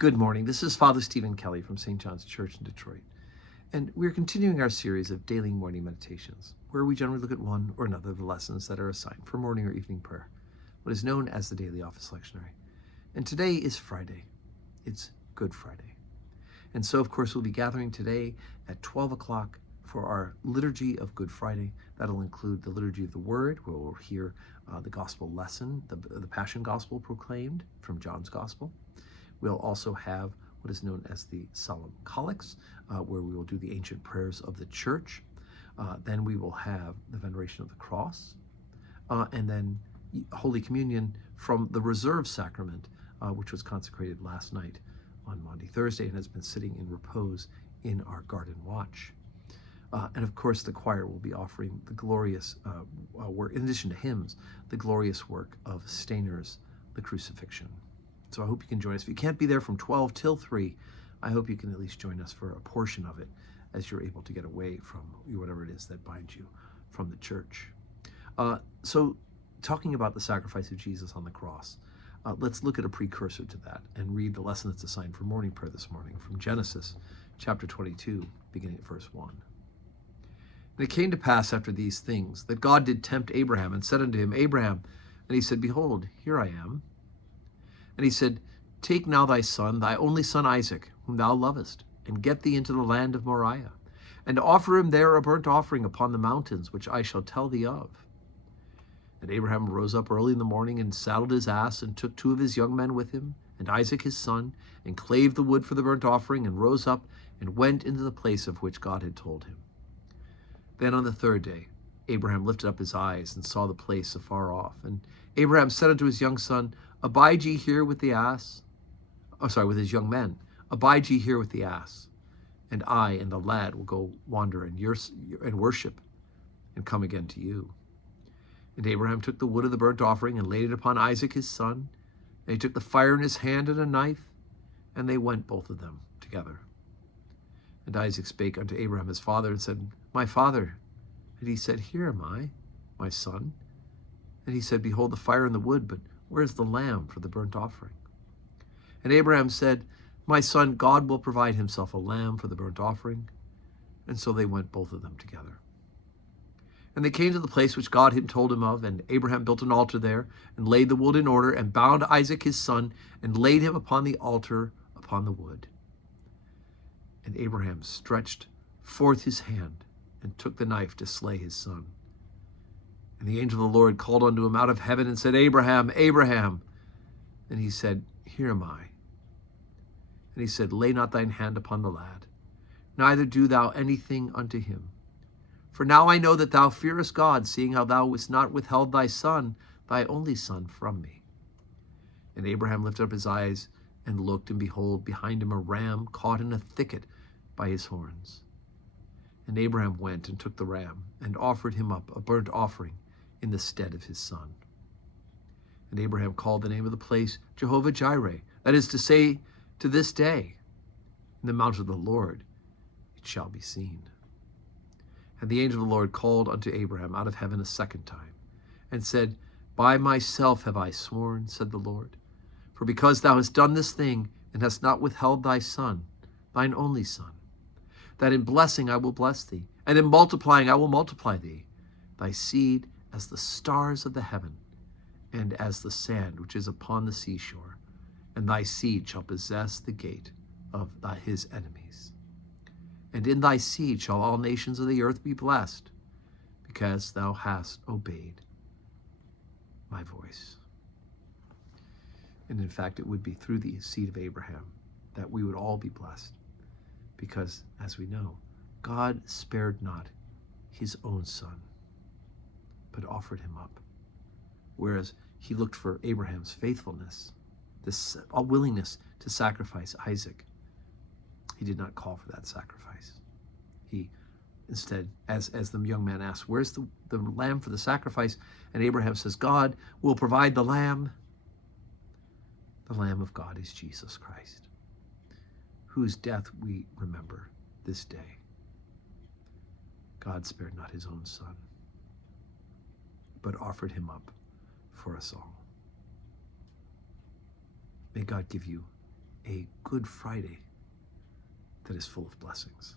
Good morning. This is Father Stephen Kelly from St. John's Church in Detroit. And we're continuing our series of daily morning meditations, where we generally look at one or another of the lessons that are assigned for morning or evening prayer, what is known as the Daily Office Lectionary. And today is Friday. It's Good Friday. And so, of course, we'll be gathering today at 12 o'clock for our Liturgy of Good Friday. That'll include the Liturgy of the Word, where we'll hear the Gospel lesson, the Passion Gospel proclaimed from John's Gospel. We'll also have what is known as the Solemn Collects, where we will do the ancient prayers of the Church. Then we will have the Veneration of the Cross, and then Holy Communion from the Reserve Sacrament, which was consecrated last night on Maundy Thursday and has been sitting in repose in our garden watch. And of course, the choir will be offering the glorious work, in addition to hymns, the glorious work of Stainer's The Crucifixion. So I hope you can join us. If you can't be there from 12 till 3, I hope you can at least join us for a portion of it as you're able to get away from whatever it is that binds you from the church. So talking about the sacrifice of Jesus on the cross, let's look at a precursor to that and read the lesson that's assigned for morning prayer this morning from Genesis chapter 22, beginning at verse 1. And it came to pass after these things that God did tempt Abraham and said unto him, Abraham, and he said, Behold, here I am. And he said, Take now thy son, thy only son Isaac, whom thou lovest, and get thee into the land of Moriah, and offer him there a burnt offering upon the mountains, which I shall tell thee of. And Abraham rose up early in the morning, and saddled his ass, and took 2 of his young men with him, and Isaac his son, and clave the wood for the burnt offering, and rose up, and went into the place of which God had told him. Then on the 3rd day, Abraham lifted up his eyes, and saw the place afar off. And Abraham said unto his young son, Abide ye here with the ass, with his young men. Abide ye here with the ass, and I and the lad will go wander and worship, and come again to you. And Abraham took the wood of the burnt offering, and laid it upon Isaac his son. And he took the fire in his hand and a knife, and they went both of them together. And Isaac spake unto Abraham his father, and said, My father. And he said, Here am I, my son. And he said, Behold the fire and the wood, but where is the lamb for the burnt offering? And Abraham said, My son, God will provide himself a lamb for the burnt offering. And so they went both of them together. And they came to the place which God had told him of, and Abraham built an altar there, and laid the wood in order, and bound Isaac his son, and laid him upon the altar upon the wood. And Abraham stretched forth his hand, and took the knife to slay his son. And the angel of the Lord called unto him out of heaven, and said, Abraham, Abraham. And he said, Here am I. And he said, Lay not thine hand upon the lad, neither do thou anything unto him. For now I know that thou fearest God, seeing how thou wast not withheld thy son, thy only son, from me. And Abraham lifted up his eyes, and looked, and behold, behind him a ram caught in a thicket by his horns. And Abraham went and took the ram, and offered him up a burnt offering in the stead of his son. And Abraham called the name of the place Jehovah Jireh, that is to say, to this day, in the mount of the Lord it shall be seen. And the angel of the Lord called unto Abraham out of heaven a second time, and said, By myself have I sworn, said the Lord, for because thou hast done this thing, and hast not withheld thy son, thine only son, that in blessing I will bless thee, and in multiplying I will multiply thee, thy seed as the stars of the heaven, and as the sand which is upon the seashore, and thy seed shall possess the gate of his enemies. And in thy seed shall all nations of the earth be blessed, because thou hast obeyed my voice. And in fact, it would be through the seed of Abraham that we would all be blessed, because, as we know, God spared not his own son, but offered him up. Whereas he looked for Abraham's faithfulness, this willingness to sacrifice Isaac. He did not call for that sacrifice. He instead, as the young man asked, where's the lamb for the sacrifice? And Abraham says, God will provide the lamb. The Lamb of God is Jesus Christ, whose death we remember this day. God spared not his own son, but offered him up for us all. May God give you a good Good Friday that is full of blessings.